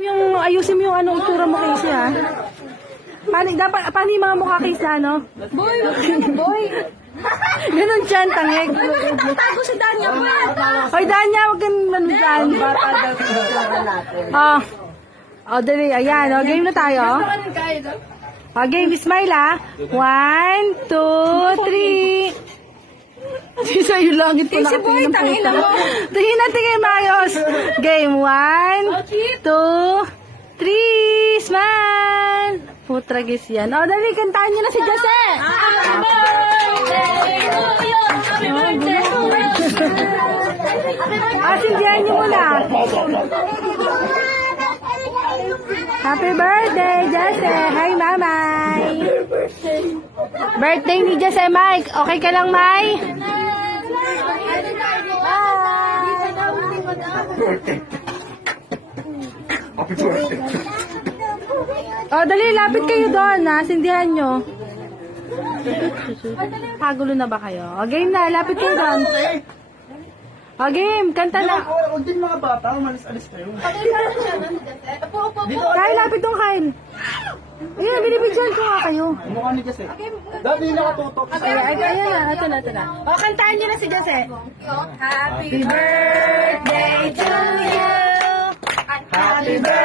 Yung ayusin mo yung ano itsura mo Casey ha. Paano yung mga mukha Casey ano? Boy, boy. Ganun dyan, tangig. Tago si Danya po. Hoy Danya, wag kang ano dyan. Oh. Oh, dali. Ayan, oh, game na tayo. Oh, game, smile ah. 1, 2, 3. Sa'yo langit po nakatingin ng puta. Tingin na tingin maayos. Game 1, 2, 3. Smile. Putragis yan. Oh, dali, kantahan nyo na si Jose. Sindihan nyo muna. Happy birthday, Jose. Hi, Mamay. Birthday ni Jose, Mike. Okay ka lang, Mai? Oh, dali, lapit kayo doon, ha? Sindihan nyo. Pagulo na ba kayo? O, game na, lapit kayo doon. O, game, kanta na. Huwag din mga bata, umalis-alis kayo. Kyle, lapit doon, Kyle. Ayan, binibigyan ko nga kayo. Mukha ni Jose. Dati nakatutok. Ayan na, ito na. O, kantahan nyo na si Jose. Happy birthday to you. Happy birthday.